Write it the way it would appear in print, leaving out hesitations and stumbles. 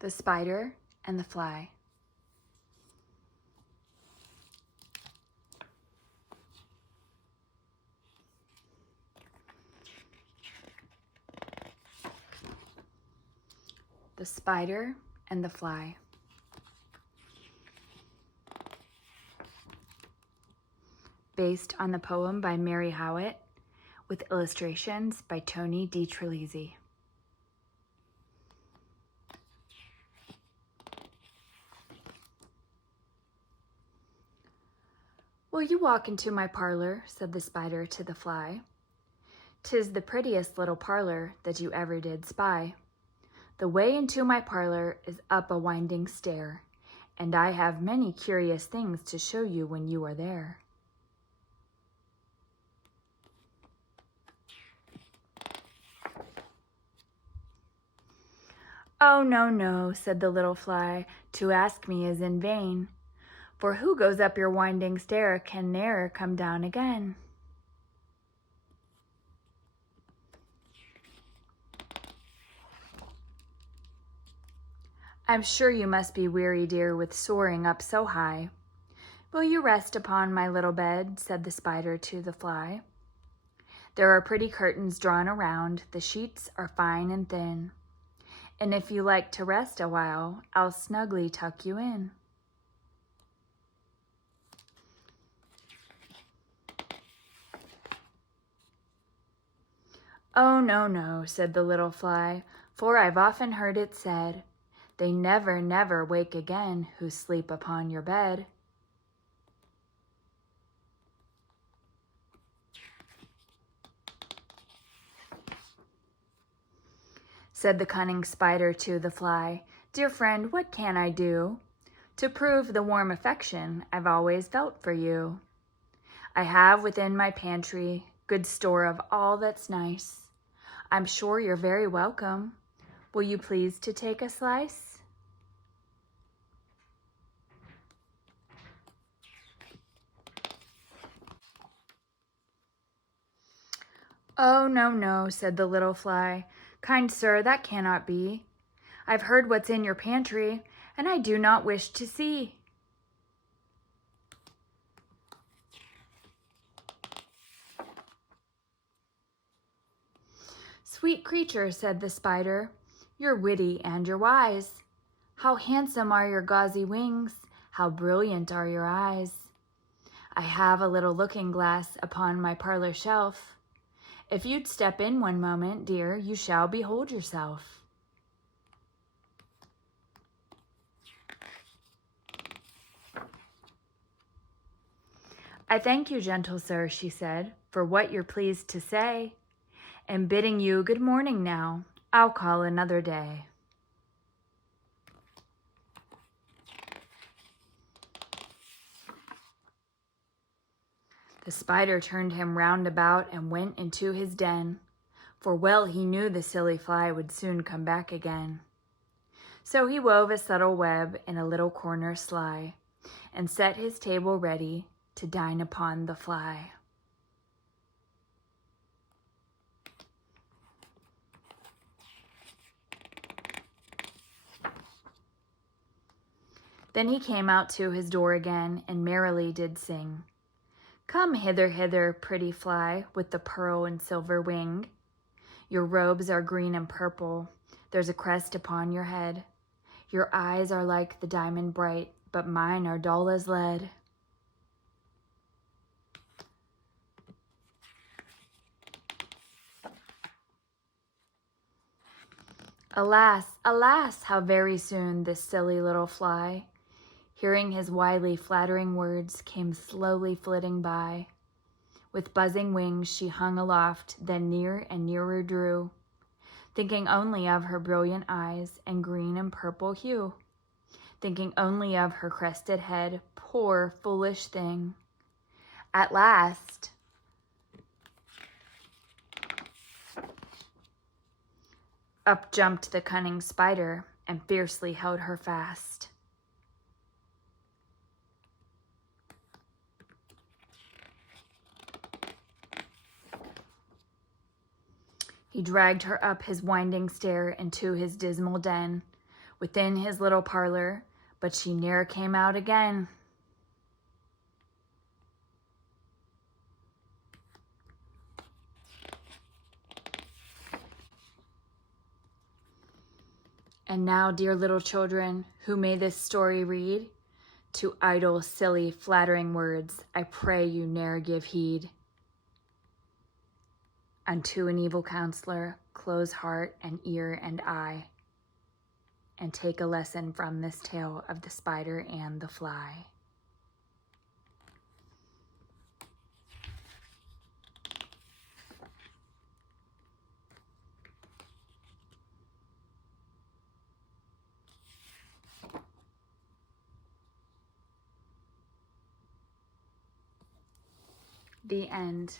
The Spider and the Fly. The Spider and the Fly. Based on the poem by Mary Howitt, with illustrations by Tony DiTerlizzi. "Will you walk into my parlor?" said the spider to the fly. "'Tis the prettiest little parlor that you ever did spy. The way into my parlor is up a winding stair, and I have many curious things to show you when you are there." "Oh, no, no," said the little fly, "to ask me is in vain, for who goes up your winding stair can ne'er come down again." "I'm sure you must be weary, dear, with soaring up so high. Will you rest upon my little bed?" said the spider to the fly. "There are pretty curtains drawn around, the sheets are fine and thin, and if you like to rest a while, I'll snugly tuck you in." "Oh, no, no," said the little fly, "for I've often heard it said, they never, never wake again who sleep upon your bed." Said the cunning spider to the fly, "Dear friend, what can I do to prove the warm affection I've always felt for you? I have within my pantry good store of all that's nice. I'm sure you're very welcome. Will you please to take a slice?" "Oh, no, no," said the little fly, "kind sir, that cannot be. I've heard what's in your pantry, and I do not wish to see." "Sweet creature," said the spider, "you're witty and you're wise. How handsome are your gauzy wings, how brilliant are your eyes. I have a little looking glass upon my parlor shelf. If you'd step in one moment, dear, you shall behold yourself." "I thank you, gentle sir," she said, "for what you're pleased to say, and bidding you good morning now, I'll call another day." The spider turned him round about and went into his den, for well he knew the silly fly would soon come back again. So he wove a subtle web in a little corner sly, and set his table ready to dine upon the fly. Then he came out to his door again, and merrily did sing, "Come hither, hither, pretty fly, with the pearl and silver wing. Your robes are green and purple, there's a crest upon your head. Your eyes are like the diamond bright, but mine are dull as lead." Alas, alas, how very soon this silly little fly, hearing his wily flattering words, came slowly flitting by. With buzzing wings she hung aloft, then near and nearer drew, thinking only of her brilliant eyes and green and purple hue, thinking only of her crested head, poor foolish thing. At last, up jumped the cunning spider and fiercely held her fast. He dragged her up his winding stair into his dismal den, within his little parlor, but she ne'er came out again. And now, dear little children, who may this story read, to idle, silly, flattering words, I pray you ne'er give heed. Unto an evil counselor, close heart and ear and eye, and take a lesson from this tale of the spider and the fly. The end.